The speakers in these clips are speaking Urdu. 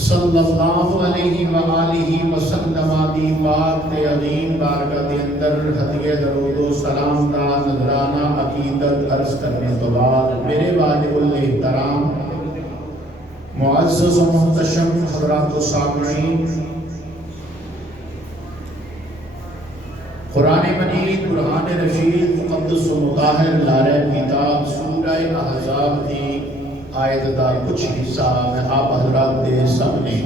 صلی اللہ علیہ وآلہ وسلم دی پاک تے عظیم بارگاہ دے اندر ہدیہ درود و سلام دا نذرانہ عقیدت عرض کرنے تو بعد میرے واجب الاحترام معزز و محتشم حضرات و سامعین، قرآن مجید، قرآن رشید، مقدس و مطہر لارے کتاب سورہ احزاب دی آیت دا کچھ حصہ میں آپ حضرات دے سامنے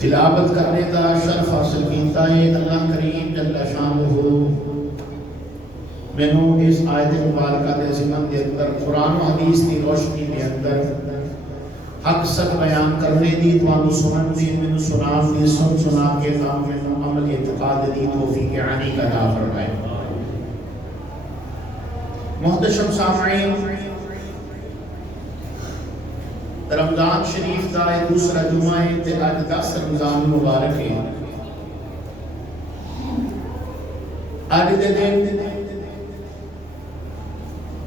تلاوت کرنے دا شرف حاصل کیتا ہے۔ اللہ کریم جل شانہ مینوں اس آیت مبارکہ دے ضمن دے اندر قرآن و حدیث دی روشنی دے اندر حق سچ بیان کرنے دی، تانوں سنن دی، مینوں سنان دی، سنا کے تاں مینوں عمل اعتقاد دی توفیق عطا عطا فرمائے۔ محتشم سامعین، رمضان شریف دا دوسرا جمعہ ہے تے اج 10 رمضان مبارک ہے۔ اج دے دن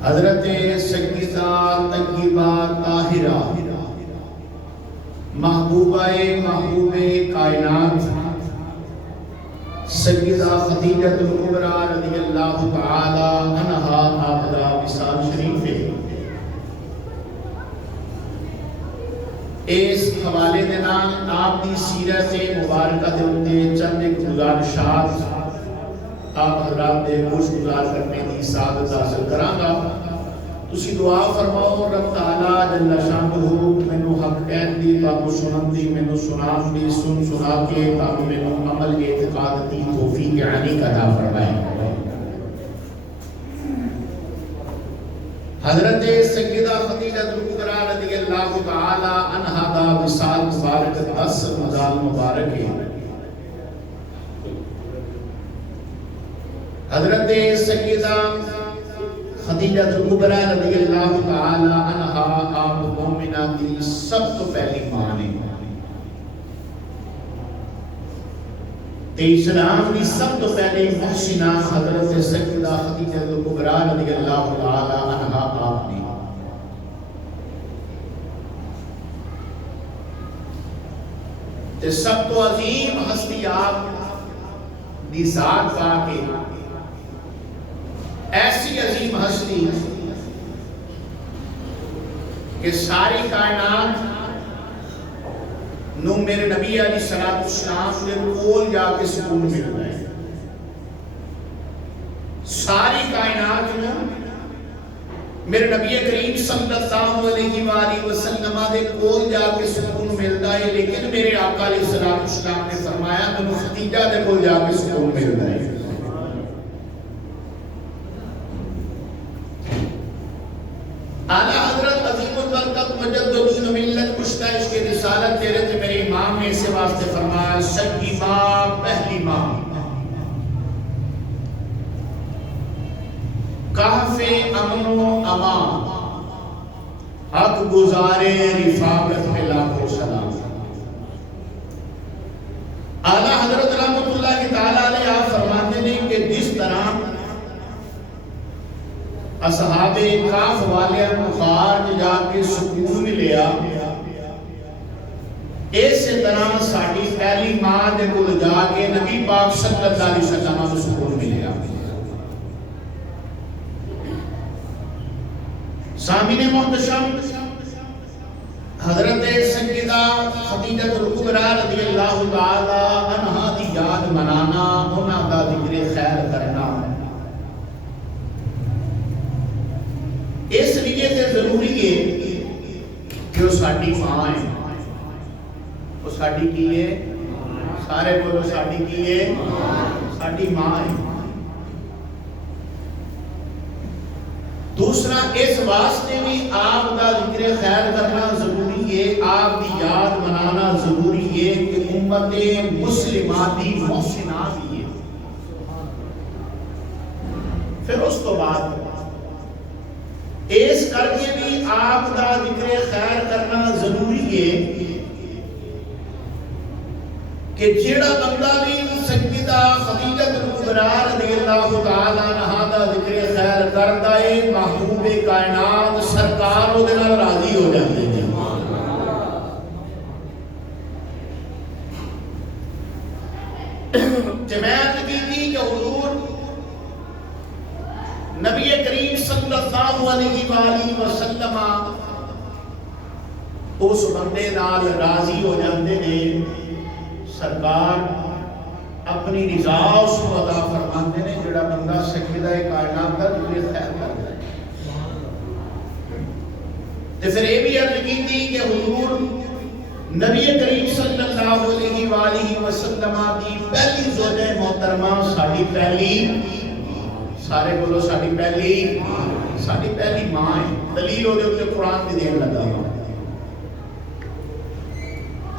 حضرت سیدہ طیبہ طاہرہ محبوبہ محبوب کائنات سیدہ خدیجہ الکبریٰ رضی اللہ تعالی عنہا آپ دا وصال شریف ہے۔ اس حوالے دے نال آپ دی سیرت مبارکہ دے اندر چند ایک گزارشات آپ حضرات دے خوش گزار کرنے دی سعادت حاصل کراں گا۔ تسی دعا فرماؤ رب تعالی جل شانہ مینوں حق کہن دی، تانوں سنن دی، مینوں سنان دی، سنا کے تانوں مینوں عمل اعتقاد دی توفیق عطا فرمائے۔ حضرت سیدہ خدیجہ الکبریٰ رضی اللہ تعالی عنہا دا وصال مبارک 10 رمضان مبارک ہے۔ حضرت سیدہ خدیجہ الکبریٰ رضی اللہ تعالی عنہا آپ مومنہ دی سب تو پہلی ماں نے، اسلام دی سب تو پہلی محسنہ حضرت سیدہ خدیجہ الکبریٰ رضی اللہ تعالی عنہا آپ نے۔ تے سب تو عظیم ہستی آپ دی ذات پا کے، ایسی عظیم ہستی کہ ساری کائنات نو میرے نبی علیہ السلام نے کول جا کے سکون ملتا ہے۔ ساری کائنات نو میرے نبی کریم صلی اللہ علیہ وآلہ وسلم دے کول جا کے سکون ملتا ہے، لیکن میرے آقا علیہ السلام نے فرمایا مینوں خدیجہ دے کول جا کے سکون ملتا ہے۔ اعلیٰ حضرت عظیم البرکت مجدد ملت کشتہ عشق رسالت تیرے تے میرے امام نے اسے واسطے فرمایا سچی ماں، پہلی ماں، کہف امن و امان، حق گزارے رفاقت میں لاکھوں سلام۔ اعلیٰ حضرت رحمت اللہ تعالیٰ علیہ آپ فرماتے ہیں کہ جس طرح اصحاب کاف والے بخار جا کے سکون ملیا، اس طرح ساڈی پہلی ماں دے کول جا کے نبی پاک صلی اللہ علیہ وسلم کو سکون ملیا۔ سامعین محتشم، حضرت سیدہ خدیجہ الکبریٰ رضی اللہ تعالی عنہا دی یاد منانا، انہاں دا ذکر خیر کرنا اس لیے تے ضروری ہے کہ وہ ساڈی ماں ہے۔ وہ ساڈی کی ہے؟ سارے بولو ساڈی کی ہے؟ ساڈی ماں ہے۔ دوسرا اس واسطے بھی آپ کا ذکر خیر کرنا ضروری ہے، آپ کی یاد منانا ضروری ہے کہ امت مسلمہ دی محسنہ بھی ہے۔ پھر اس تو بعد اس کر کے بھی آپ کا ذکر خیر کرنا ضروری ہے کہ جیڑا بندہ بھی سیدہ خدیجہ الکبریٰ رضی اللہ تعالی عنہا دا ذکر خیر کرتا ہے، محبوب کائنات سرکار وہ دن راضی ہو جاتے ہیں۔ علیہ وآلہ وسلم اس بندے نال راضی ہو جاندے نے، سرکار اپنی رضا اس کو عطا فرماندے نے جڑا بندہ سیدہ کائنات دا ذکر خیر کرتا ہے۔ تے پھر یہ بھی عرض کی تھی کہ حضور نبی کریم صلی اللہ علیہ وآلہ وسلم دی پہلی زوجہ محترمہ ساڈی پہلی، سارے بولو ساڈی پہلی ماں ہے۔ دلیل ہو دے تے قرآن بھی دین لگا ہوا۔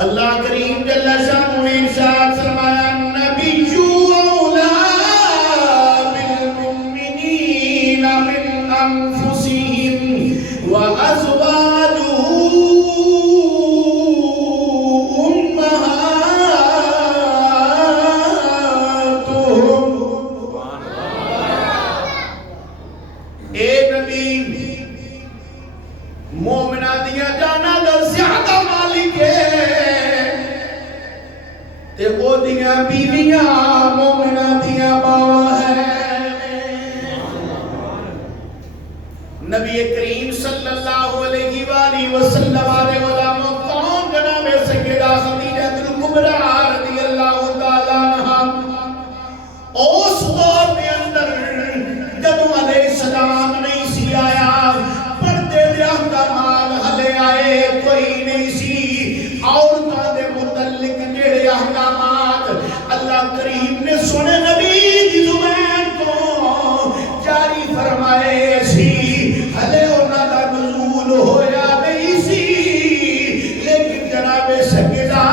اللہ کریم جل شانہ نے ارشاد فرمایا نبی اولا بالمؤمنین من انفسہم وازواجہ امہاتہم۔ اے نبی مومنہ دیا جانا دا زیادہ مالک ہے، تے وہ دیاں بیویاں مومنہ دیاں باوا ہے۔ نبی کریم صلی اللہ علیہ وآلہ وسلم علیہ وسلم کون جناب سیدہ خدیجہ کبریٰ رضی اللہ تعالیٰ عنہا اس دور میں اندر جدو علیہ السلام نہیں سی آیا، پردے دے احکامات ہلے آئے کوئی نہیں سی، عورتوں دے متعلق جڑے احکامات اللہ کریم نے سنے نبی دی زبان کو جاری فرمائے سی، ہلے انہاں دا نزول ہویا نہیں سی، لیکن جناب سیدہ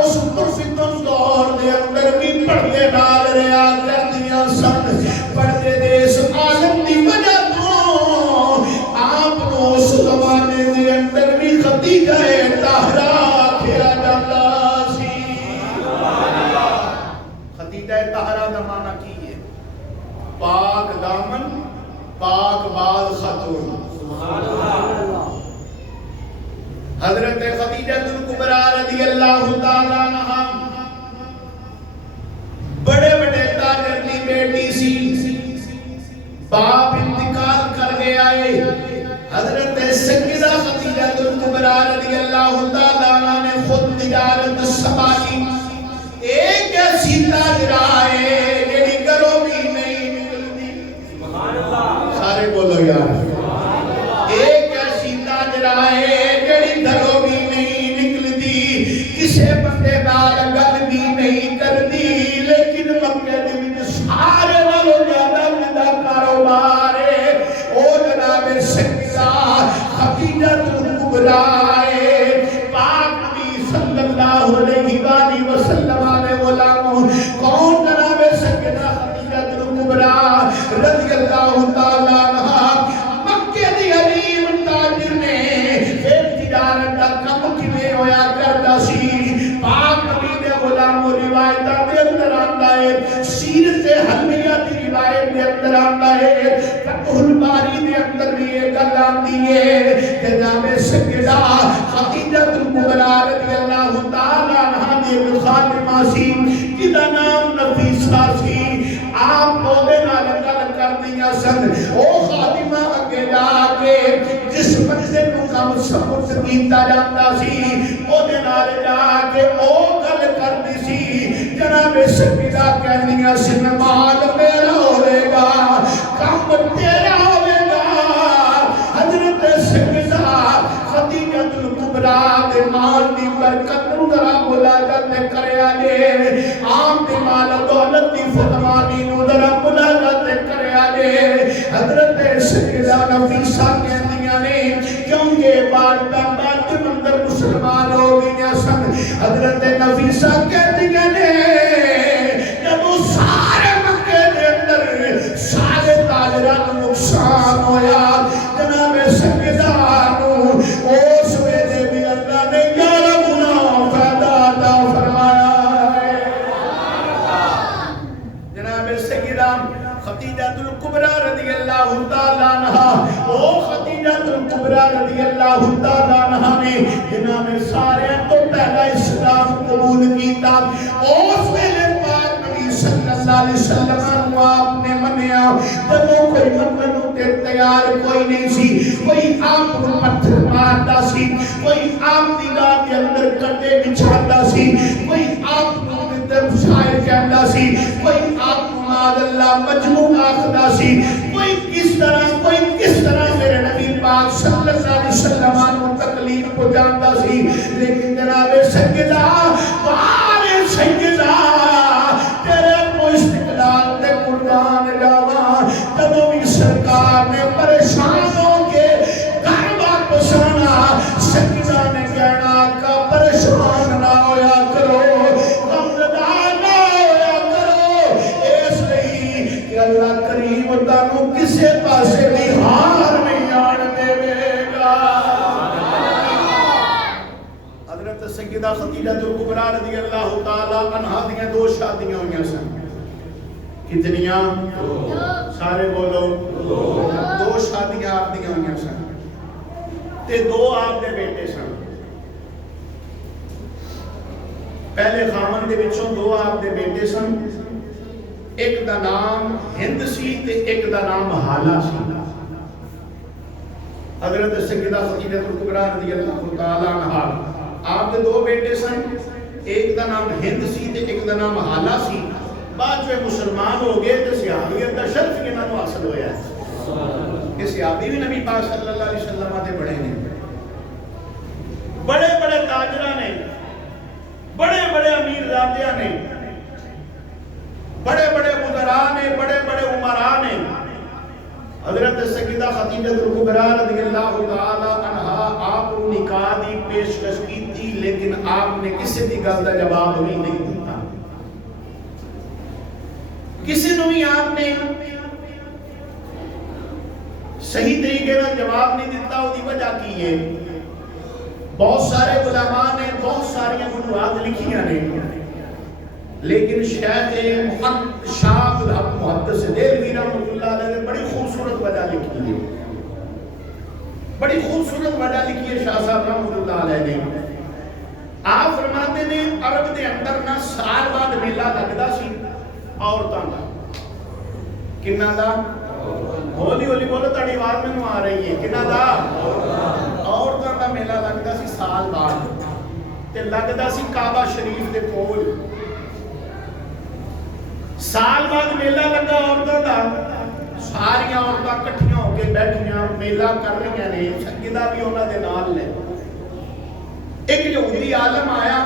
اس پرفتن دور دے اندر بھی پردے ڈال رہا کردیاں سن۔ پردے دے اس عالم دی وجہ تو آپ کو اس زمانے دے اندر بھی خدیجہ طاہرہ کھیلا جاتا سی۔ خدیجہ طاہرہ دا معنی کی ہے؟ پاک دامن، پاک بال خاتون۔ حضرت خدیجہ کبریٰ رضی اللہ تعالیٰ عنہا بڑے بڑے تاجر کی بیٹی سی، باپ انتقال کر گیا ہے۔ حضرت سیدہ خدیجہ کبریٰ رضی اللہ تعالیٰ عنہ نے خود تجارت سنبھالی۔ ایک ایسی تاجرہ ہے جڑی گھروں بھی نہیں نکلتی، سارے بولو یار۔ ایک ایسی تاجرہ ہے جڑی گھروں بھی نہیں نکلتی، کسے بندے نال گل بھی نہیں کرتی، لیکن مکے دے وچ سارے نالوں زیادہ جدا کاروبار ہے او جناب سیدہ خدیجہ کبریٰ ہے۔ پاک نبی صلی اللہ علیہ وآلہ وسلم علیہ وسلم کون جناب سیدہ خدیجہ کبریٰ رضی اللہ تعالیٰ عنہا مکے دی عظیم تاجر نے پھر تجارت دا کم کیویں ہویا کردا سی۔ پاک نبی دے غلام روایتاں دے اندر آندا ہے، سیرت حلمیہ دی روایت دے اندر آندا ہے، فتح الباری دے اندر بھی یہ گل آندی ہے کہ جناب سیدہ خدیجہ کبریٰ رضی اللہ تعالیٰ عنہا دی خادمہ سی جدا نام نفیسہ سی۔ آپ بولے نال گل کر دیا سن، او خادمہ اگے جا کے جس بندے نو کم سپرد کیتا جاندا سی او دے نال جا کے او گل کردی سی۔ جناب سیدہ کہندیاں سن مال میرا ہوے گا، کم تیرا ہوے گا۔ حضرت سیدہ خدیجہ کبریٰ دے مال دی برکت نوں ذرا ملاحظہ کریا جے، عام دے مال دولت دی فراوانی نوں ذرا ملاحظہ کریا جے۔ حضرت سیدہ نفیسہ کہندیاں نے کیونکہ بعد کے مندر مسلمان ہو گئیاں سن، حضرت نفیسہ کہندیاں نے جب سارے مکے دے اندر سارے تاجران نقصان ہویا، جناب سیدہ نو اس ویلے بھی اللہ نے 11 گنا فائدہ عطا فرمایا ہے۔ جناب سیدہ خدیجہ کبریٰ رضی اللہ تعالیٰ عنہا، او خدیجہ کبریٰ رضی اللہ تعالیٰ عنہا نے جنہاں نے سارے تو پہلا اسلام قبول کیتا۔ اس ویلے پاک نبی صلی اللہ علیہ وسلم آپ نے من فرمانے جب کوئی منن تے تیار کوئی نہیں سی، کوئی آپ کو پتھر ماردا سی، کوئی آپ دی گاہ دے اندر کٹے بچھاتا سی، کوئی آپ کو شاعر کہندا سی، کوئی آپ کو معاذ اللہ مجنون آخدا سی، کوئی کس طرح میرے نبی پاک صلی اللہ علیہ وسلم کو تکلیف پہنچاتا سی، لیکن جناب سیدہ بار سیدہ تیرے کو استقلال تے قربان جاواں، جدوں بھی سرکار نے پریشان ہو کے گھر واپس آنا، سیدہ نے کہنا کا پریشان نہ ہویا کرو، اللہ کریم تانوں کسے پاسے بھی ہار نہیں آن دے گا۔ حضرت سیدہ خدیجہ کبریٰ رضی اللہ تعالیٰ عنہا دیاں 2 شادیاں ہوئیں سن، کتنیاں؟ سارے بولو 2 شادیاں آپ دیاں ہوئیں سن تے 2 آپ دے بیٹے سن، پہلے خامن دے وچوں 2 آپ دے بیٹے سن، ایک دا نام ہند سی تے ایک دا نام حالہ سی۔ حضرت سیدہ خدیجہ کبریٰ رضی اللہ تعالیٰ عنہا آپ دے 2 بیٹے سن، ایک دا نام ہند سی تے ایک دا نام حالہ سی۔ بعد جو مسلمان ہو گئے تے صحابیت دا شرف انہاں نوں حاصل ہویا ہے کہ صحابی بھی نبی پاک صلی اللہ علیہ وسلم دے بڑے نے، بڑے بڑے تاجراں نے، بڑے بڑے امیر زادیاں نے، بڑے بڑے وزراء نے، بڑے بڑے عمراء نے۔ حضرت سیدہ خدیجہ کبریٰ رضی اللہ تعالی عنہا آپ کو نکاح دی پیشکش کی تھی، لیکن آپ نے کسی دی گل دا جواب بھی نہیں دیتا، کسی نو بھی آپ نے صحیح طریقے کا جواب نہیں دیتا۔ وہ دی وجہ کی ہے، بہت سارے علماء نے بہت ساری وجوہات لکھیاں نے، لیکن شیخ شاہ الحق محدث دہلوی رحمۃ اللہ علیہ نے بڑی خوبصورت وجہ لکھی ہے، بڑی خوبصورت وجہ لکھی ہے شاہ صاحب رحمۃ اللہ علیہ نے۔ آپ فرماتے ہیں عرب دے اندر نہ سال بعد میلہ لگدا سی عورتاں دا، کنہ دا؟ ہولی ہولی بولو تاڑی آواز میں آ رہی ہے، کنہ دا؟ عورتاں دا میلہ لگدا سی سال بعد تے لگدا سی کعبہ شریف دے کول۔ سال بعد میلہ لگا عورتوں دا، ساری عورتاں کٹھیاں ہو کے بیٹھیاں میلہ کر رہی ہیں، سیدہ بھی انہاں دے نال نے۔ ایک یہودی عالم آیا،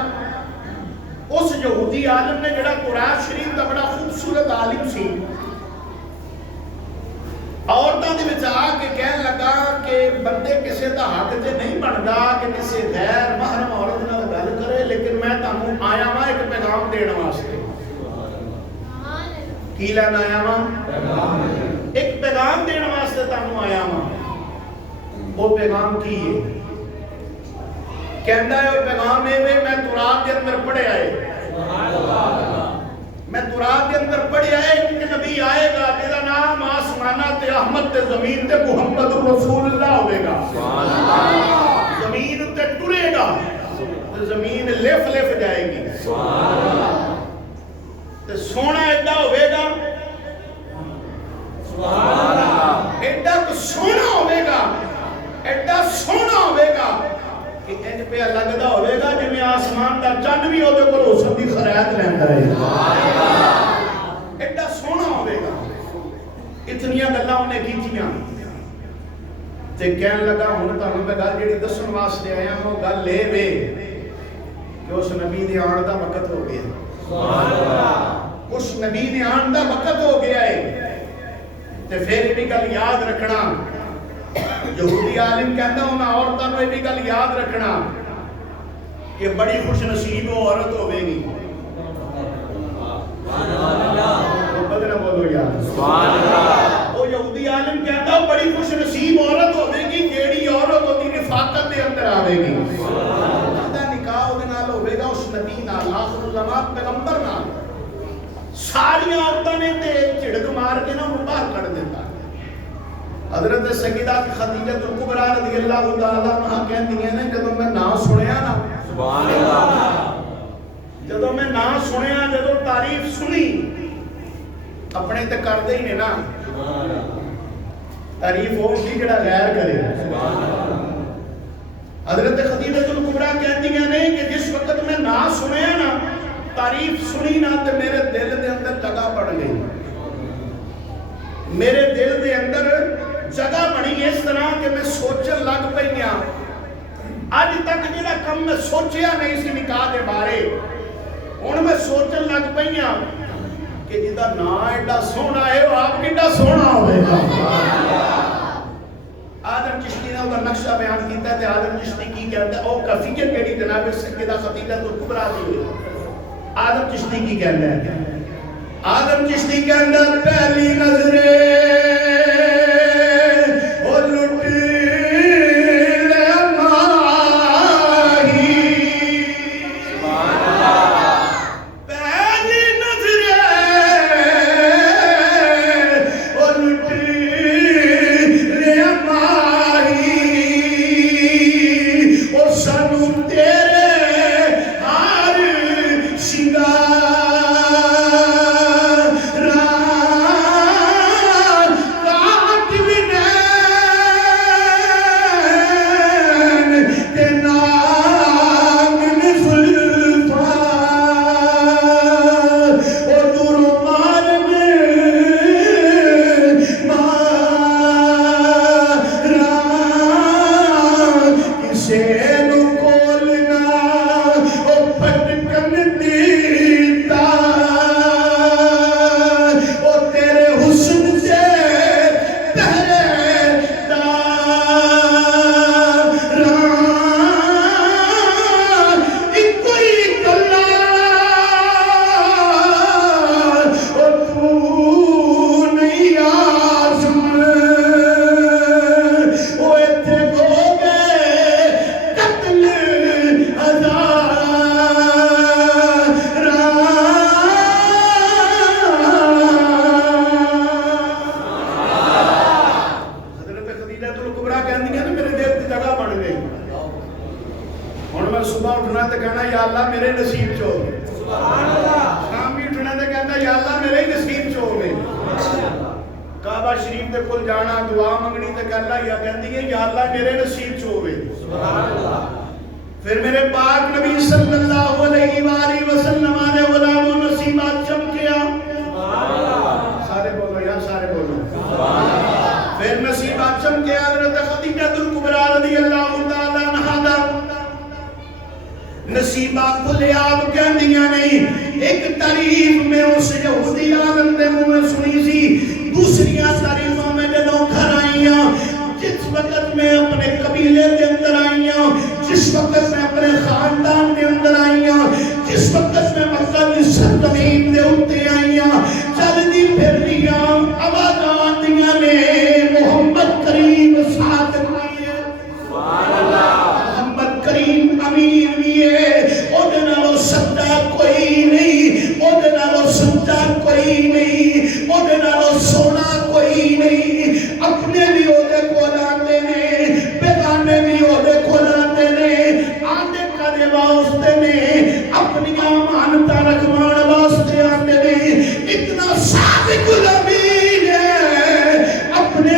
اس یہودی عالم نے جڑا قرآن شریف دا بڑا خوبصورت عالم سی، عورتاں دے وچ آ کے کہن لگا کہ بندے کسے دا حق تے نہیں بندا کہ کسے غیر محرم عورت نال گل کرے، لیکن میں تانوں آیا ہاں ایک پیغام دین واسطے۔ کی لینا آیا ہاں؟ ایک پیغام دین واسطے تانوں آیا ہاں۔ وہ پیغام کی ہے؟ کہندا ہے وہ پیغام ہے میں تورات دے اندر پڑھے آئے، میں تورات دے اندر پڑھے آئے کہ نبی آئے گا جدا نام آسمانہ تے احمد تے زمین تے محمد رسول اللہ ہوئے گا، زمین تے ٹرے گا، زمین لف لف جائے گی، تے سونا ایڈا ہوئے گا، ایڈا تو سونا ہوئے گا، ایڈا سونا ہوئے گا کہ ان پہ لگدا ہوئے گا جی میں آسمان دا چند بھی ہوتے کو حسن دی خرائط لیندہ ہے، ایڈا سونا ہوئے گا۔ اتنیاں گلہ انہیں کیتیاں تے کہن لگا ہوں تانوں میں گل جڑی دسن واسطے آیا وہ گل لے وے کہ اس نبی دی آن دا وقت ہو گیا، اس نبی دی آن دا وقت ہو گیا ہے۔ تے پھر بھی گل یاد رکھنا، یہودی عالم کہتا ہوں نا عورتوں نے بھی گل یاد رکھنا کہ بڑی خوش نصیب عورت ہوے گی، بدنا بولو یار سبحان اللہ۔ وہ یہودی عالم کہتا ہے بڑی خوش نصیب عورت ہوے گی جیڑی عورت ہوتی رفاقت دے اندر آوے گی، جدا نکاح دے نال ہوے گا اس نبی نال، آخر الزمان پیغمبر نال۔ ساری عورتوں نے تے جھڑک مار کے نا باہر کر دیتا۔ حضرت سیدہ خدیجہ کبریٰ رضی اللہ تعالیٰ عنہا کہتی ہیں جدوں میں نام سنیا نا سبحان اللہ، جدوں میں نام سنیا، جدوں تعریف سنی اپنے تے کردے ہی نے نا تعریف ہو کی جڑا غیر کرے حضرت خدیجہ الکبریٰ کہتی ہیں کہ جس وقت میں نہ سنیا نا تعریف سنی نہ تے میرے دل دے اندر جگہ پڑ گئی میرے دل دے اندر جگہ بڑی اس طرح کہ میں سوچن لگ پئی ہاں آج تک جڑا کم میں سوچیا نہیں سی نکاح دے بارے ہن میں سوچن لگ پئی ہاں کہ جدا نا ایڈا سونا ہے وہ آپ کیڈا سونا ہوئے گا آدم چشتی نے وہ نقشہ بیان کیتا ہے آدم چشتی کی کہتا ہے او کفیہ کیڑی جناب سیدہ خدیجہ الکبریٰ دی آدم چشتی کی کہتا ہے آدم چشتی کے اندر پہلی نظریں پھر میرے پاک نبی صلی اللہ علیہ وآلہ وسلم نے غلام و نصیبات چمکیا سارے بولو یا سارے بولو پھر نصیبات چمکیا حضرت خدیجہ الکبریٰ رضی اللہ تعالیٰ عنہا نصیبات کو لے آپ کہن دیا نہیں ایک تعریف میں اس یہودی عالم دے منہ میں سنی سی دوسریاں تعریفوں میں جدوں گھر آئیاں جس وقت میں اپنے قبیلے کے اندر آئیاں جس وقت میں اپنے خاندان کے اندر آئیاں جس وقت میں مکہ کی سرزمین دے اٹھتے آئیاں چلدی پھر لیا آوازاں دیاں نے محمد کریم ساتھ لیے محمد کریم امین لیے او دنالو سچا کوئی نہیں او دنالو سچا کوئی نہیں او دنالو سونا کوئی نہیں اپنے بھی او دے کو لاندے نے بیگانے بھی او دے کو لاندے نے آدھے کدے واسطے نے اپنی امانتاں رکھوان واسطے آندے نے اتنا صادق الامین ہے اپنے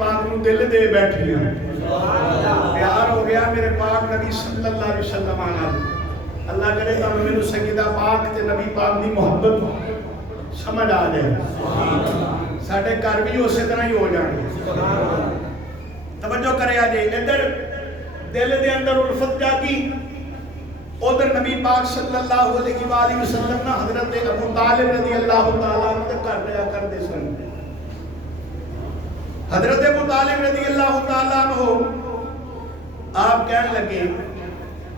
پاک نو دل دے بیٹھی ہیں پیار ہو گیا میرے پاک نبی صلی اللہ علیہ وسلم آنا اللہ کرے تو میں نے سیدہ پاک تے نبی پاک دی محبت سمجھ آ جائے ساڑھے گھر بھی اسی طرح ہی ہو جانے توجہ کرے آجے ادھر دل دے اندر الفت جاگی ادھر نبی پاک صلی اللہ علیہ وآلہ وسلم نا حضرت ابو طالب رضی اللہ تعالیٰ عنہ کر رہا کر دے سن حضرت ابو طالب رضی اللہ تعالیٰ عنہ آپ کہنے لگے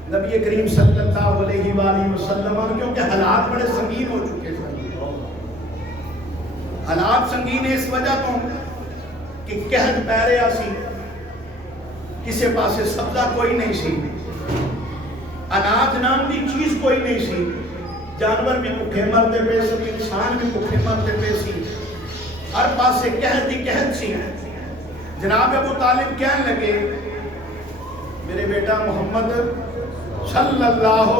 نبی کریم صلی اللہ علیہ وآلہ وسلم کیونکہ حالات بڑے سنگین ہو چکے ہیں حالات سنگین ہے اس وجہ تو کہ قحط پہ رہا سی کسی پاسے سبزہ کوئی نہیں سی اناج نام دی چیز کوئی نہیں سی جانور بھی بھوکے مرتے پے سی انسان بھی بھوکے مرتے پے سی ہر پاسے قحط ہی قحط سی جناب ابو طالب کہنے لگے میرے بیٹا محمد صلی اللہ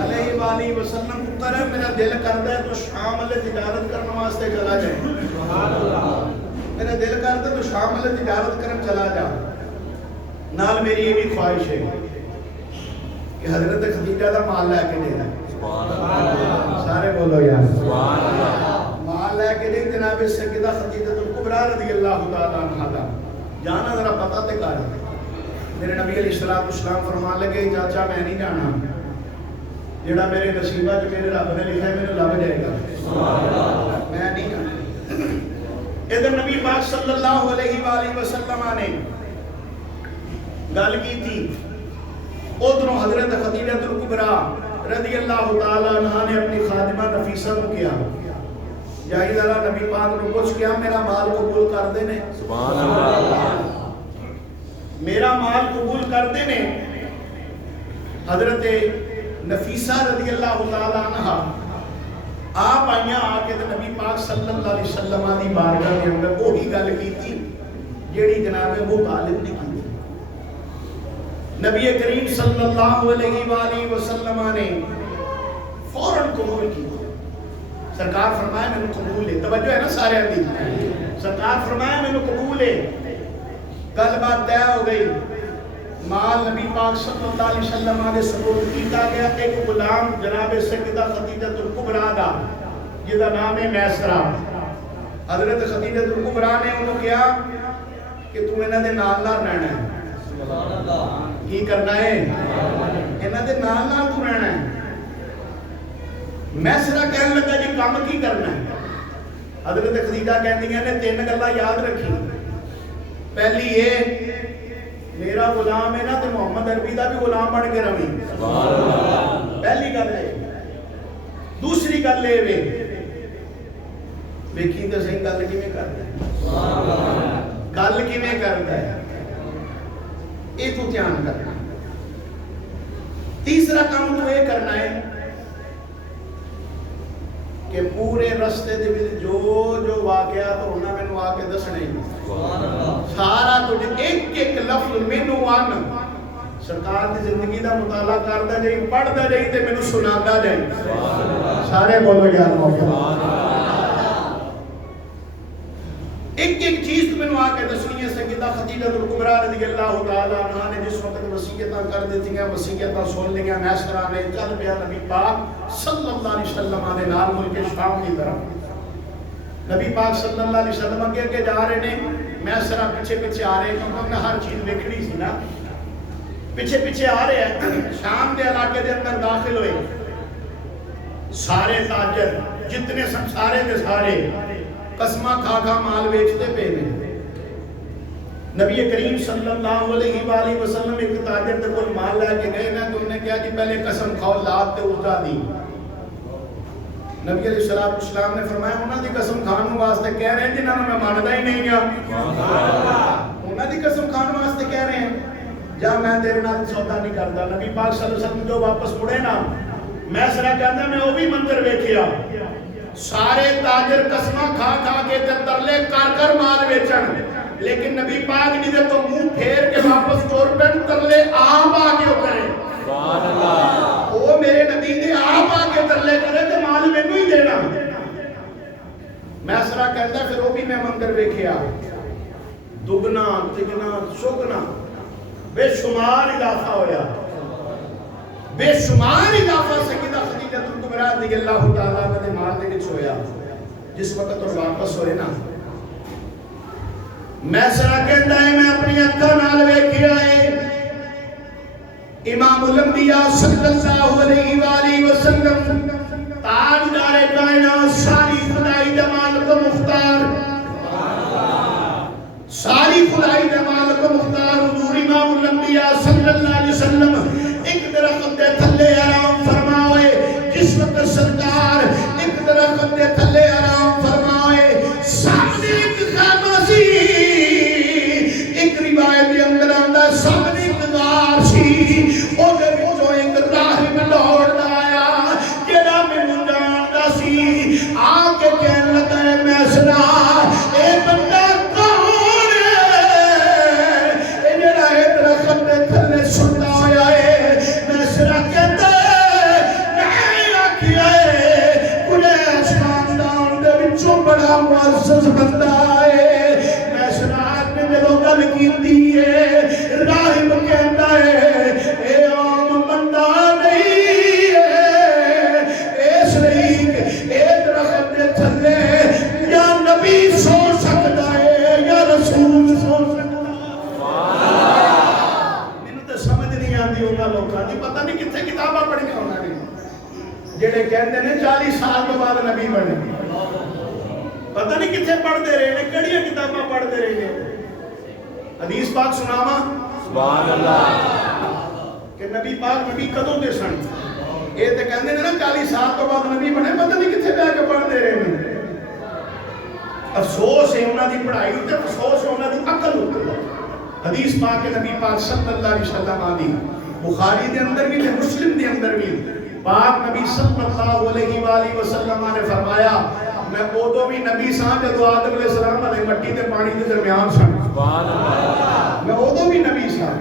علیہ وآلہ وسلم پتر میرا دل کرتا ہے تو شام علیہ تجارت کرنا واسطے چلا جائے میرا دل کرتا ہے تو شام علیہ تجارت کرنا چلا جا نال میری یہ بھی خواہش ہے کہ حضرت خدیجہ دا مال لے کے دینا سارے بولو یار مال لے کے دے جناب سیدہ خدیجہ الکبریٰ رضی اللہ تعالیٰ عنہ دا جانا ذرا پتہ تے کر میرے نبی علیہ السلام فرمان لگے چاچا میں نہیں جانا جڑا میرے نصیبہ جو میرے رب نے لکھا ہے میرے لب جائے گا میں نہیں جانا ادھر نبی پاک صلی اللہ علیہ وآلہ وسلم نے گل کی تھی ادھروں حضرت خدیجہ الکبریٰ رضی اللہ تعالیٰ عنہ نے اپنی خادمہ نفیسہ کو کیا جائی ذرا نبی پاک نے کچھ کیا میرا مال قبول کر دینے سبحان اللہ میرا مال قبول کر دینے حضرت نفیسہ رضی اللہ تعالیٰ عنہ آپ آئیاں آکے تو نبی پاک صلی اللہ علیہ وسلم دی بارگاہ کے اندر وہی گل کی تھی جیڑی جناب ابو طالب نے کی نبی کریم صلی اللہ علیہ وآلہ وسلم نے فوراً قبول کی سرکار فرمایا میں نے قبول ہے توجہ ہے نا سارے حدیث سرکار فرمایا میں نے قبول ہے کل بات طے ہو گئی مال نبی پاک صلی اللہ علیہ وسلم نے سپرد کیتا گیا ایک غلام جناب سیدہ خدیجہ الکبریٰ دا جدا نام ہے میسرہ حضرت خدیجہ الکبریٰ نے انہوں کیا کہ تم انہاں دے نال نال رہنا ہے کی کرنا ہے انہاں دے نال نال تو رہنا ہے میسرہ کہنے لگا جی کام کی کرنا ہے حضرت خدیجہ کہندی ہیں نے تین گلاں یاد رکھی پہلی یہ میرا غلام ہے نا تو محمد عربی دا بھی غلام بن کے روی پہلی گل ہے دوسری گل ہے ویکھی تو صحیح گل کیویں کردا ہے گل کیویں کردا ہے یہ تو دھیان کرنا تیسرا کام تو یہ کرنا ہے کہ پورے رستے دے وچ جو واقعات ہونا مینوں آ کے دسنے سارا کچھ ایک ایک لفظ مینوں آن سرکار دی زندگی دا مطالعہ کردا جائی پڑھدا جائی تے مینوں سنادا جائی سارے بولو یا اللہ ایک ایک چیز مینوں آ کے دسنی ہے سیدہ خدیجہ الکبریٰ رضی اللہ تعالیٰ عنہ نے جس وقت وصیتاں کر دیتی ہیں وصیتاں سن لیا میسرہ نے چل پیا نبی پاک صلی اللہ علیہ وسلم نے نال ملک شام کی طرف نبی پاک صلی اللہ علیہ وسلم کے جا رہے نے میسرہ پیچھے پیچھے آ رہے کیونکہ انہیں ہر چیز ویکھنی سی نا پیچھے پیچھے آ رہے ہیں شام کے علاقے دے اندر داخل ہوئے سارے تاجر جتنے سارے دے سارے قسمہ کھا کھا مال بیچتے پہ نبی کریم صلی اللہ علیہ وآلہ وسلم ایک تاجر تے کوئی مال لے کے گئے نا تو انہوں نے کہا کہ پہلے قسم کھاؤ لات تے اٹھا دی نبی علیہ السلام نے فرمایا انہاں دی قسم کھان واسطے کہہ رہے ہیں جنہاں میں ماندا ہی نہیں ہاں انہاں دی قسم کھان واسطے کہہ رہے ہیں جا میں تیرے نال سودا نہیں کردا نبی پاک صلی اللہ علیہ وسلم جو واپس مڑے نا میں سرا کہندا میں وہ بھی منظر ویکھیا سارے تاجر قسمہ کھا کھا کے ترلے کر کر مال بیچن لیکن نبی پاک نہیں دے تو منہ پھیر کے واپس چور پن ترلے آپ آ کے کرے سبحان اللہ وہ میرے نبی نے آپ آ کے ترلے کرے تے مال مینوں ہی دینا میں سرا کہندا پھر وہ بھی میں منظر ویکھیا دگنا تگنا چگنا بے شمار اضافہ ہویا، بے شمار اضافہ سیدہ خدیجہ الکبریٰ رضی اللہ تعالیٰ عنہ دے مال دے وچ ہویا۔ جس وقت اور واپس ہوئے نا میں سرا کہندا ہے میں اپنی اکھاں نال ویکھیا ہے امام الانبیاء صلی اللہ علیہ وآلہ وسلم تاجدار کائنات ساری خدائی دا مالک و مختار، ساری خدائی دا مالک و مختار حضور امام الانبیاء صلی اللہ علیہ وسلم ایک درخت دے تھلے آرام فرمائے۔ جس وقت سرکار ایک درخت دے تھلے آرام فرمائے، سامنے ایک خیمہ سی، ایک روایت کے اندر آندا سامنے ایک غار سی، او دے وچوں ایک راہب دوڑدا آیا جڑا مینوں جاندا سی، آ کے کہن لگا ہے میں سنا اے بندہ کون ہے، اے جڑا اے درخت دے تھلے سندا ہویا ہے۔ میں سنا کہندا بڑا معزز بندہ ہے، میں سنات میں جب گل کیتی ہے راہب کہتا ہے اے عام بندہ نہیں ہے، اس لیے اے درخت دے تھلے یا نبی سو سکتا ہے یا رسول سو سکتا ہے۔ میں نے تو سمجھ نہیں آتی ہوگا لوگاں دی، پتہ نہیں کتنے کتاباں پڑھی ہونا نہیں جڑے کہتے ہیں 40 سال کے بعد نبی بنے، پتہ نہیں کتنے پڑھتے رہے ہیں، کڑیاں کتاباں پڑھتے رہے ہیں۔ حدیث پاک سناوا سبحان اللہ کہ نبی پاک نبی کدوں دے سن، یہ تے کہندے نے نا 40 سال تو بعد نبی بنے، پتہ نہیں کتنے بیٹھ کے پڑھتے رہے ہیں۔ افسوس ہے انہاں دی پڑھائی تے افسوس ہے انہاں دی عقل تے۔ حدیث پاک کے نبی پاک صلی اللہ علیہ وسلم آدی بخاری دے اندر بھی تے مسلم دے اندر بھی پاک نبی صلی اللہ علیہ وآلہ وسلم نے فرمایا میں ادو بھی نبی ساں جدو آدم علیہ السلام علیہ مٹی تے پانی دے درمیان سن، میں ادو بھی نبی ساں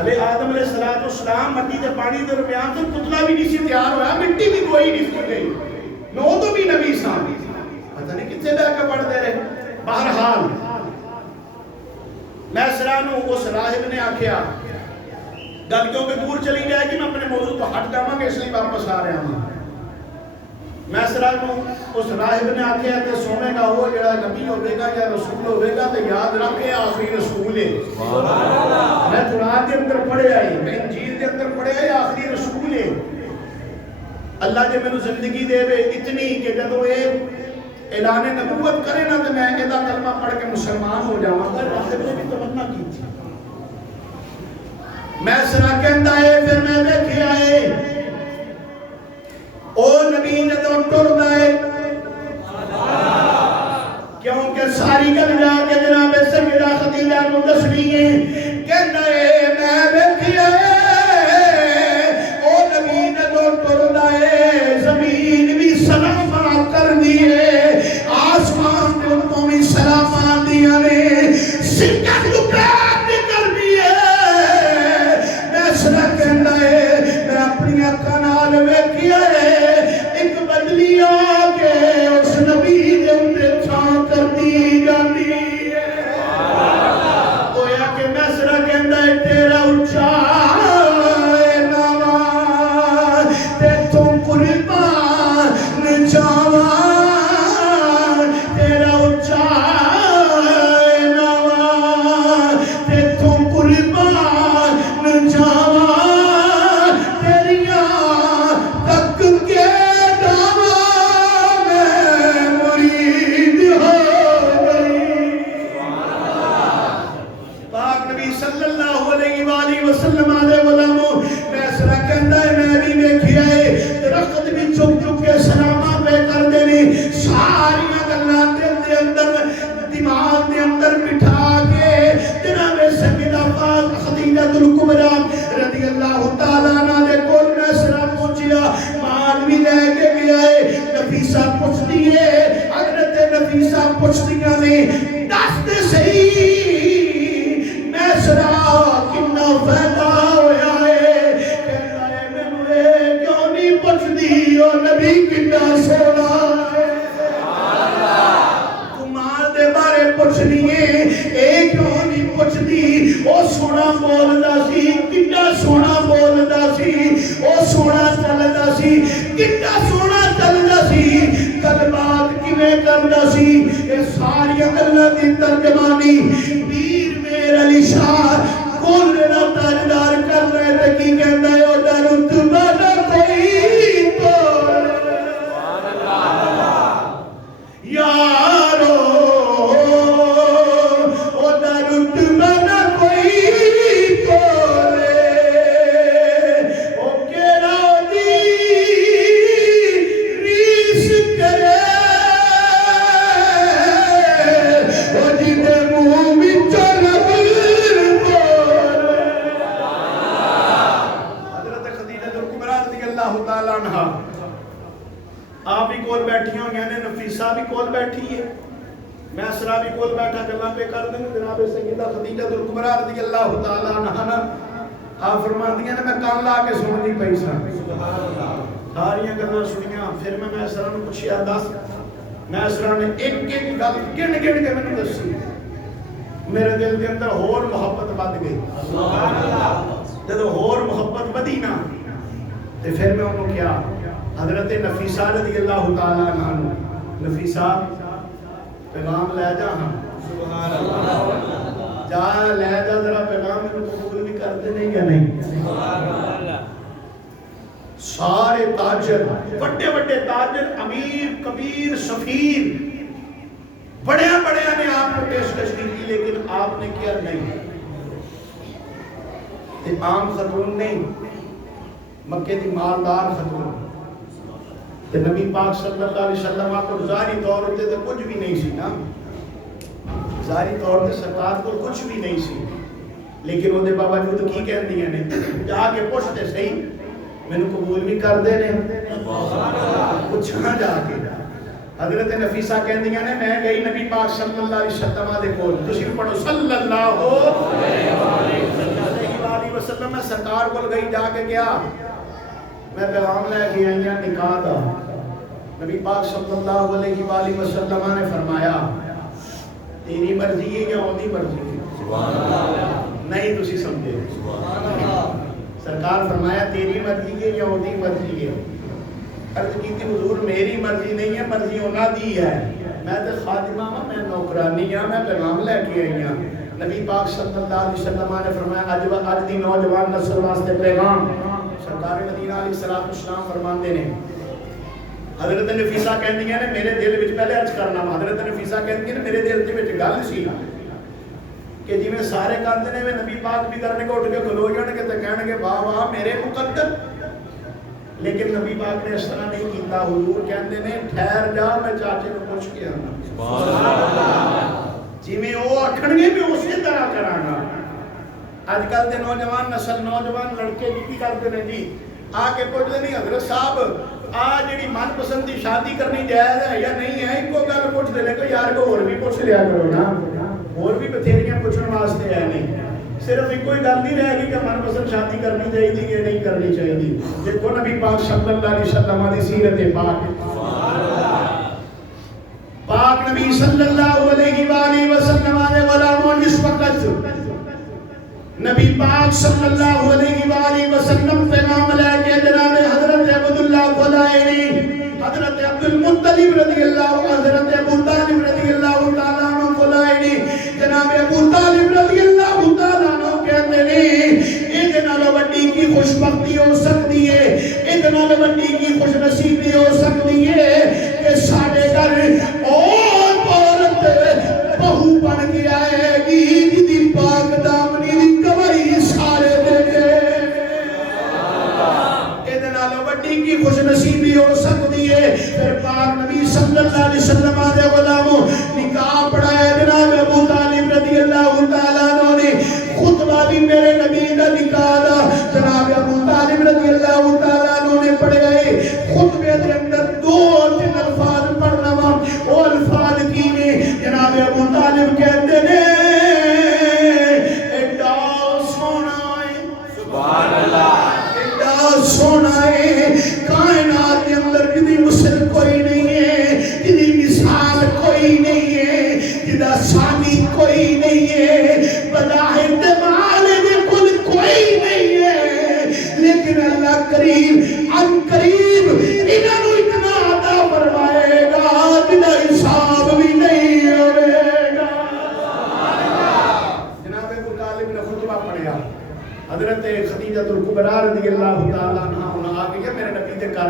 علیہ آدم علیہ السلام مٹی تے پانی دے درمیان سے پتلا بھی نہیں سی تیار ہویا، مٹی بھی کوئی نہیں سی گئی، میں ادو بھی نبی ساں۔ پتہ نہیں کتنے بیٹھ کے پڑھتے رہے۔ بہرحال میں سرانو اس راہب نے آکھیا گل کیونکہ دور چلی جائے گی میں اپنے موضوع تو ہٹ جاواں گا، اس لیے واپس آ رہا ہوں۔ میں سرانو اس راہب نے آکھیا تے سونے کا وہ جڑا نبی ہوے گا یا رسول ہوے گا تے یاد رکھے آخری رسول ہے۔ میں قرآن کے اندر پڑھے آئی، میں انجیل کے اندر پڑھے آئی آخری رسول ہے۔ اللہ جے میں زندگی دے وے اتنی کہ جدو یہ اعلان نبوت کرے نا تو میں ادا کلمہ پڑھ کے مسلمان ہو جاواں گا۔ راہب نے بھی تمنا کی تھی۔ میں سنا کہندا ہے پھر میں دیکھیا ہے او نبی جدو ٹردا ہے کیونکہ ساری گل جا کے جناب سیدہ خدیجہ نو دسنی ہے، کہندا ہے میں دیکھیا ہے او نبی جدو ٹردا ہے زمین بھی سلام کر دی ہے، آسمان تے تو بھی سلام آندیاں نے، سکہ ٹکڑا کر دی ہے۔ میں سنا کہندا ہے میں اپنی اکھاں نال ویکھیا ہے ایک بدلی آ کے اس نبی دے اندر چھاں کر دی جاندی ہے۔ ہویا کہ میں سنا کہندا ہے تیرا اچھا نام تے تو قربان جاواں، تیرا اچھا نام تے تو قربان جاواں، رضی اللہ تعالیٰ عنہ دے کول میں سرا پہنچیا، مال بھی لے کے گیا ہے۔ نفیسہ پوچھ دیئے، حضرت نفیسہ پوچھ دیا نے دس دے صحیح میں سرا کنا فیدہ ہویا ہے، کہتا ہے میں نے کیوں نہیں پوچھ دی او نبی کنا سونا ہے، تو مال دے بارے پوچھ دیئے سونا بولدا سی کتنا سونا بولدا سی او سونا چلدا سی کتنا سونا چلدا سی کلمات کیویں کردا سی اے ساری گلاں دی ترجمانی پیر میر علی شاہ کل دا تاجدار کر رہے تے کی کہندا ہے او دا رتبہ نہ کوئی تو یارو او دا رتبہ نہ کوئی تولے او کیڑا دی ریس کرے او جدے منہ وچوں لبر بولے حضرت خدیجہ کبریٰ رضی اللہ تعالیٰ عنہا آپ بھی کول بیٹھی ہوں گے نفیسہ بھی کول بیٹھی ہے میسرہ بھی کول بیٹھا گلاں پہ کر دیں جناب سیدہ خدیجہ کبریٰ رضی اللہ تعالیٰ عنہا آپ فرماتی ہیں میں کان لا کے سن دی پئی سا ساریاں گلاں سنیاں پھر میں میسرہ نے پوچھیا دس میسرہ نے ایک ایک گل گن گن کے میں دسی میرے دل کے اندر اور محبت بد گئی جب اور محبت بدی نا تے پھر میں انہوں کیا حضرت نفیسہ رضی اللہ تعالیٰ عنہ نفیسہ پیغام لے جا ہاں جا لے جا ذرا پیغام میں قبول بھی کرتے نہیں یا نہیں سارے تاجر بڑے بڑے تاجر امیر کبیر سفیر بڑے بڑے نے آپ کو پیشکش کی لیکن آپ نے کیا نہیں عام خاتون نہیں مکے دی مالدار خاتون تے نبی پاک صلی اللہ علیہ وسلم کو ظاہری طور تے تے کچھ بھی نہیں سی نا ظاہری طور تے سرکار کو کچھ بھی نہیں سی لیکن وہ دے باوجود کی کہندیاں نے جا کے پوچھتے صحیح مینوں قبول بھی کر دے نے پوچھنا جا کے حضرت نفیسہ کہندیاں نے میں گئی نبی پاک صلی اللہ علیہ وسلم دے کول تسی پڑھو صلی اللہ علیہ وسلم میں سرکار کول گئی جا کے گیا میں پیغام لے کے آئی ہوں نکاح دا نبی پاک صلی اللہ علیہ وآلہ وسلم نے فرمایا تیری مرضی ہے یا اودی مرضی ہے نہیں تسی سمجھے سرکار فرمایا تیری مرضی ہے یا اودی مرضی ہے عرض کی تھی حضور میری مرضی نہیں ہے مرضی انہاں دی ہے میں تے خادمہ ہوں میں نوکرانی ہوں میں پیغام لے کے آئی ہوں نبی پاک صلی اللہ علیہ وسلم نے فرمایا اج دی نوجوان نسل واسطے پیغام سرکار مدینہ علیہ السلام فرماندے نے حضرت نفیسہ کہندیاں نے میرے دل وچ پہلے عرض کرنا حضرت نفیسہ کہندی نے میرے دل دے وچ گل سی کہ جی میں سارے کردے نے میں نبی پاک بھی کرنے کو اٹھ کے کھلو جان کے تے کہن گے واہ واہ میرے مقدر لیکن نبی پاک نے اس طرح نہیں کیتا حضور کہندے نے ٹھہر جا میں چاچے کو پوچھ کے آنا سبحان اللہ جی میں او آکھن گے میں اسی طرح کراں گا آج کل دے نوجوان نسل نوجوان لڑکے کی کرتے ہیں جی آ کے پوچھتے نہیں حضرت صاحب آ جڑی من پسند دی شادی کرنی جائز ہے یا نہیں ہے ان کو گل پوچھتے ہیں کہ یار کو اور بھی پوچھ لیا کرو نا اور بھی بتھیریاں پوچھنے واسطے ہے نہیں صرف ایک کوئی گل نہیں رہے گی کہ من پسند شادی کرنی چاہیے کہ نہیں کرنی چاہیے دیکھو نبی پاک صلی اللہ علیہ وسلم دی سیرت پاک نبی صلی اللہ علیہ وآلہ وسلم نے غلاموں جس وقت نبی پاک صلی اللہ علیہ وآلہ وسلم پیغام لے کے جناب حضرت عبداللہ خدائنی حضرت عبد المطلب رضی اللہ حضرت ابو طالب رضی اللہ تعالیٰ عنہ خدائنی جناب ابو طالب رضی اللہ تعالیٰ عنہ کہتے ہیں اتنا لوٹی کی خوش بختی ہو سکتی ہے اتنا لوٹی کی خوش نصیبی ہو سکتی ہے کہ ساڑھے گھر اور عورت بہو بن کے آئے گی جدی پاک دامنی دی کمائی سارے دیکھے اتنا لوٹی کی خوش نصیبی ہو سکتی ہے پھر پاک نبی صلی اللہ علیہ وسلم دے غلاموں نکاح پڑھایا جناب ابو طالب رضی اللہ تعالیٰ عنہ نے خطبہ بھی میرے نبی کا نکاح دا جناب ابو طالب رضی اللہ تعالیٰ عنہ نے پڑھائے خطبے دے اندر دو تین الفاظ پڑھنا وا وہ الفاظ کی نے جناب ابو طالب کہتے نے ایڈا سونا ہے سبحان اللہ ایڈا سونا ہے کائنات کے اندر کدی مثل کوئی نہیں ہے کدی مثال کوئی نہیں ہے جدا ثانی کوئی نہیں ہے بظاہر مال قریب ان قریب انہوں اتنا عطا فرمائے گا جنہ حساب بھی نہیں ہوئے گا. جناب ابو طالب نے خطبہ پڑھیا. حضرت خدیجہ الکبریٰ رضی اللہ تعالیٰ عنہ انہوں آ گئی میرے نبی دے کر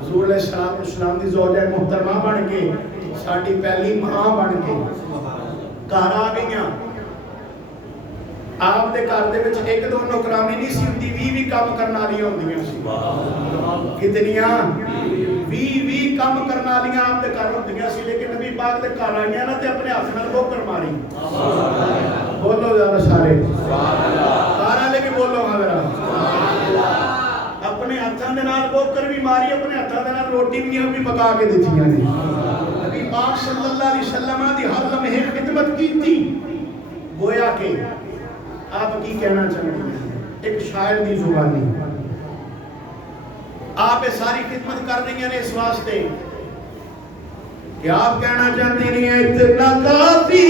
حضور علیہ السلام دی زوجہ محترمہ بن کے ساڑی پہلی ماں بن کے گھر آ گئیاں. آپ دے گھر دے وچ ایک دو نوکرانی نہیں سی ہوندی 20 کام کرن والیاں ہوندیاں سی. کتنیاں 20 کام کرن والیاں آپ دے گھر ہوندیاں سی. لیکن نبی پاک دے گھر آئیاں نا تے اپنے ہاتھ نال بوکر ماری. بولو ذرا سارے سارا لے کے بولو حضرات اپنے ہاتھاں دے نال بوکر بھی ماری اپنے ہاتھاں دے نال روٹی بھی پکا کے دتیاں نے. نبی پاک صلی اللہ علیہ وسلم دی ہر لمحے خدمت کیتی. گویا کہ آپ کی کہنا چاہتے ہیں ایک شاعر دی زبانی آپ ساری خدمت کر رہی ہیں اس واسطے کہ آپ کہنا چاہتی ہیں اتنا کافی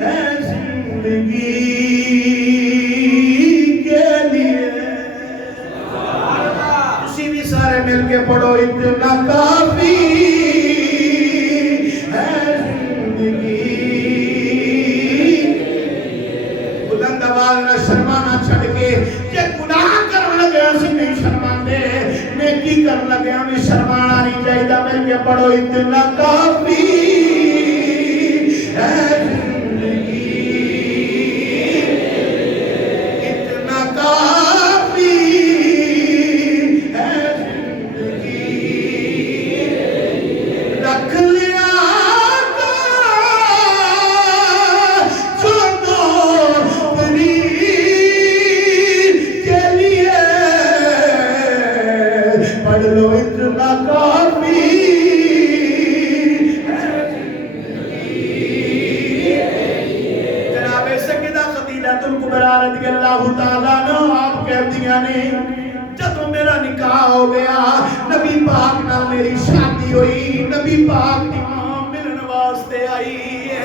ہے زندگی کے لیے. اسی بھی سارے مل کے پڑھو اتنا کافی ہے زندگی. بلند آواز نہ شرمانا چھڑ کے کہ گناہ کرن لگے اسی نہیں شرماندے نیکی کرن لگے ہمیں شرمانا نہیں چاہیے. مل کے پڑھو اتنا کافی ہے زندگی. اتنا کافی ہے زندگی. رکھ لیا لو اتنا کافی جناب سیدہ خدیجہ الکبریٰ رضی اللہ تعالیٰ عنہ آپ کہتیاں نے جب میرا نکاح ہو گیا نبی پاک نہ میری شادی ہوئی. نبی پاک دی ماں ملن واسطے آئی ہے.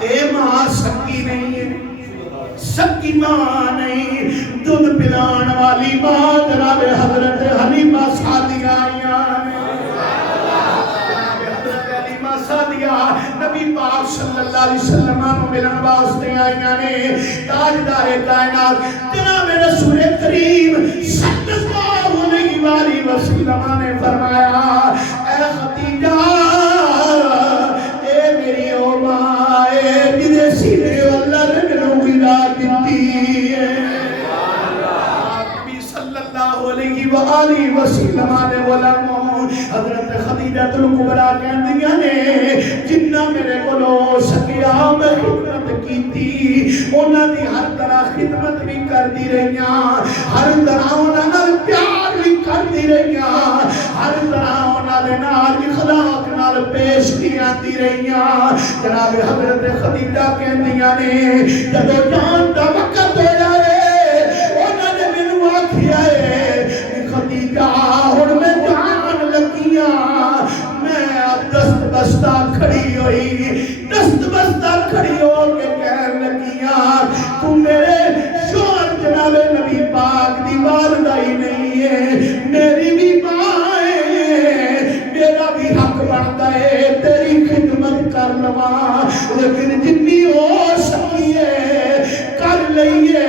اے ماں سکی نہیں سکی ماں نہیں دودھ پلان والی ماں جناب حضرت حلیمہ سعدیہ آئیاں نے. جناب حضرت حلیمہ سعدیہ نبی پاک صلی اللہ علیہ وسلم کو ملن واسطے آئیاں نے. تاجدار کائنات جناب رسول کریم صلی اللہ علیہ وسلم نے فرمایا اے خدیجہ اے میری او ماں اے جدے سینے اللہ نے میرے ودا کیتی ہے. علیہ وآلہ وسلم حضرت خدیجہ الکبریٰ کہندیاں نے جنہ میرے کو ہو سکیا میں خدمت کیتی. انہاں دی ہر طرح خدمت بھی کر دی رہیاں ہر طرح انہاں نال پیار بھی کر دی رہیاں ہر طرح انہاں دے نال اخلاق نال پیش کی آتی رہیاں. جناب حضرت خدیجہ کہندیاں نے جدو جان دا وقت ہو جائے انہاں نے مینوں آکھیا ہے خدیجہ ہن میں جان لگیاں میں دست بستہ کھڑی ہوئی دست بستہ کھڑی ہو کے کہن لگیاں تو میرے شوہر جناب نبی پاک دی والدہ ہی نہیں ہے میری بھی ماں ہے میرا بھی حق بنتا ہے تیری خدمت کر لواں لیکن جتنی ہو سکی ہے کر لئیے.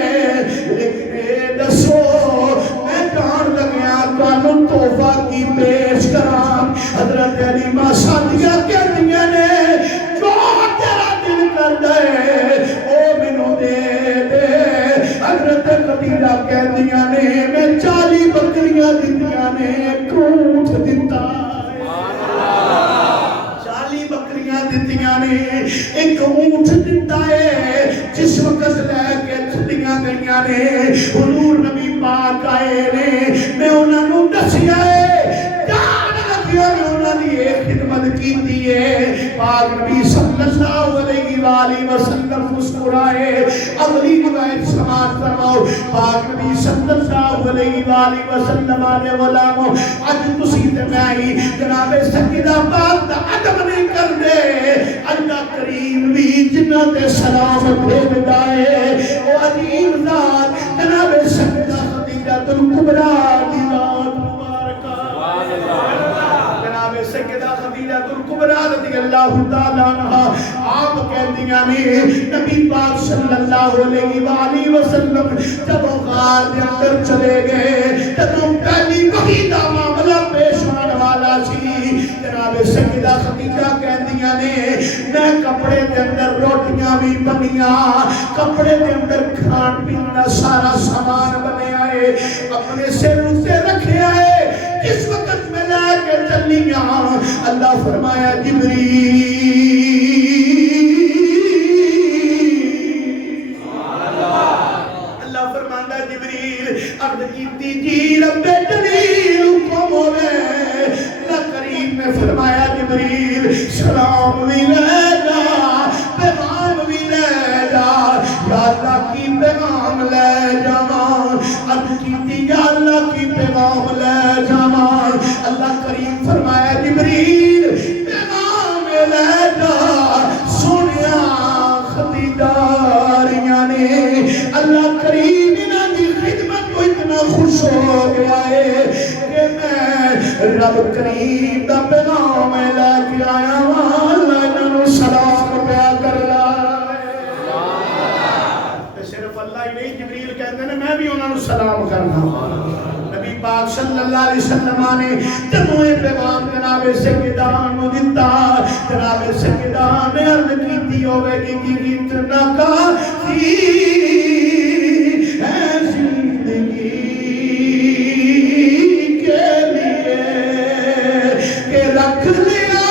لیکن اے دسو میں جان لگیا کانوں تحفہ کی پیش کرام. حضرت حلیمہ سعدیہ کہندیاں نے جو تیرا دل کر دے او مینوں دے دے. حضرت خدیجہ کہندیاں نے میں 40 بکریاں دتیاں نے ایک اونٹ دتا 40 بکریاں دتیاں نے ایک اونٹ دتا ہے. جس وقت لے کے چھڑیاں گئیاں نے حضور نبی پاک آئے نے میں انہاں نوں دسیا ہے جان لگیا نے انہاں دی خدمت کیتی ہے. پاک نبی صلی اللہ علیہ وآلہ وسلم مسکرائے. اگلی روایت سماعت فرماؤ. پاک نبی صلی اللہ علیہ وآلہ وسلم نے غلامو اج تسی تے میں ہی جناب سیدہ پاک دا ادب نہیں کر دے اللہ کریم بھی جنہ تے سلام بھیجدا ہے او عظیم ذات جناب سیدہ خدیجہ الکبریٰ دی ذات مبارکہ جناب سیدہ خدیجہ الکبریٰ رضی اللہ تعالیٰ عنہا آپ کہندیاں نے نبی پاک صلی اللہ علیہ وآلہ وسلم جب غار دے اندر چلے گئے جب پہلی وحی دا معاملہ پیش آنے والا سی جناب سیدہ خدیجہ کہندیاں نے میں کپڑے دے اندر روٹیاں بھی بنیاں کپڑے دے اندر کھان پین دا سارا سامان بنے آئے اپنے سر اتے رکھے آئے جس وقت میں لے کے چلیاں اللہ فرمایا جبریل عرض کیتی جی رب جلیل حکم ہوئے اللہ کریم نے فرمایا جبریل سلام بھی لے جا پیغام بھی لے جا یا اللہ کی پیغام لے جا عرض کیتی یا اللہ کی پیغام لے جا اللہ کریم فرمایا جبریل پیغام لے جا سنیا خدیجہ نے اللہ کریم خوش ہو گیا ہے کہ میں رب کریم دا پیغام لے کے آیا اللہ انہوں سلام پیا کر رہا ہے صرف اللہ ہی نہیں جبریل کہتے ہیں میں بھی انہوں سلام کرنا نبی پاک صلی اللہ علیہ وسلم نے جب یہ پیغام جناب سیدان کو دیتا جناب سیدان نے عرض کیتی ہوئے کہ اتنا کافی ہے زندگی رکھ لیا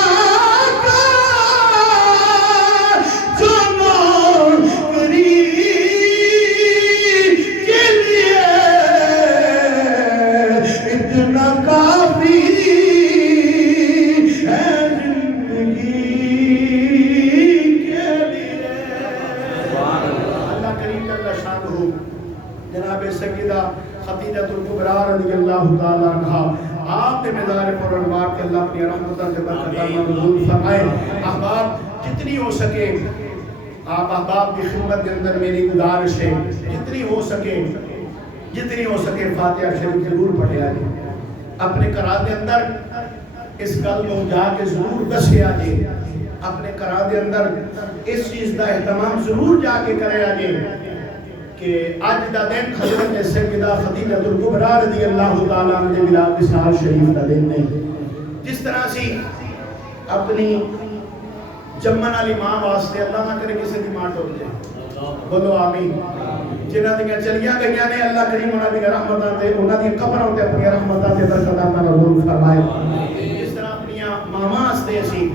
جو نوکری کے لیے اتنا کافی ہے زندگی کے لیے اللہ کریم جل شانہ جناب سیدہ خدیجہ الکبریٰ رضی اللہ تعالیٰ عنہا آپ نے مزار پر انوار کے اللہ اپنی رحمتہ سے برکتہ منظور فرمائے احباب جتنی ہو سکے آپ احباب کی خدمت کے اندر میری گزارش ہے جتنی ہو سکے فاتحہ شریف ضرور پڑھے آجے اپنے قرآن کے اندر اس گل کو جا کے ضرور دسے آجے اپنے قرآن کے اندر اس چیز کا اہتمام ضرور جا کے کرے آجے کہ آج دا دن حضرت سیدہ خدیجہ الکبریٰ رضی اللہ تعالیٰ عنہ ملاد وصال شریف دا دن نے جس طرح سی اپنی جمن علی ماں واسطے اللہ نہ کرے کسی دی ماں ٹوٹ جائے بولو آمین جنہ دیاں چلیاں گئیاں نے اللہ کریم انہاں دی رحمتاں تے انہاں دی قبراں تے اپنی رحمتاں تے برکتاں نازل فرمائے جس طرح اپنی ماں واسطے اسی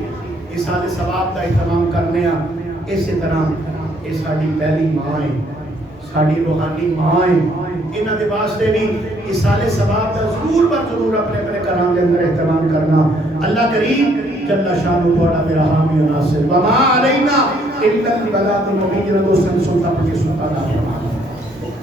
ایصال ثواب دا اہتمام کرنے ہاں اسی طرح یہ ساڈی پہلی ماں ہے ساڑی روحانی ماں ہیں انہاں دے واسطے بھی ایصال ثواب دا ضرور پر ضرور اپنے اپنے کرام دے اندر اہتمام کرنا اللہ کریم جل شانہ تھوڑا میرا حامی و ناصر وما علینا الا البلاغ المبین دوستان سلطہ پڑھی سلطہ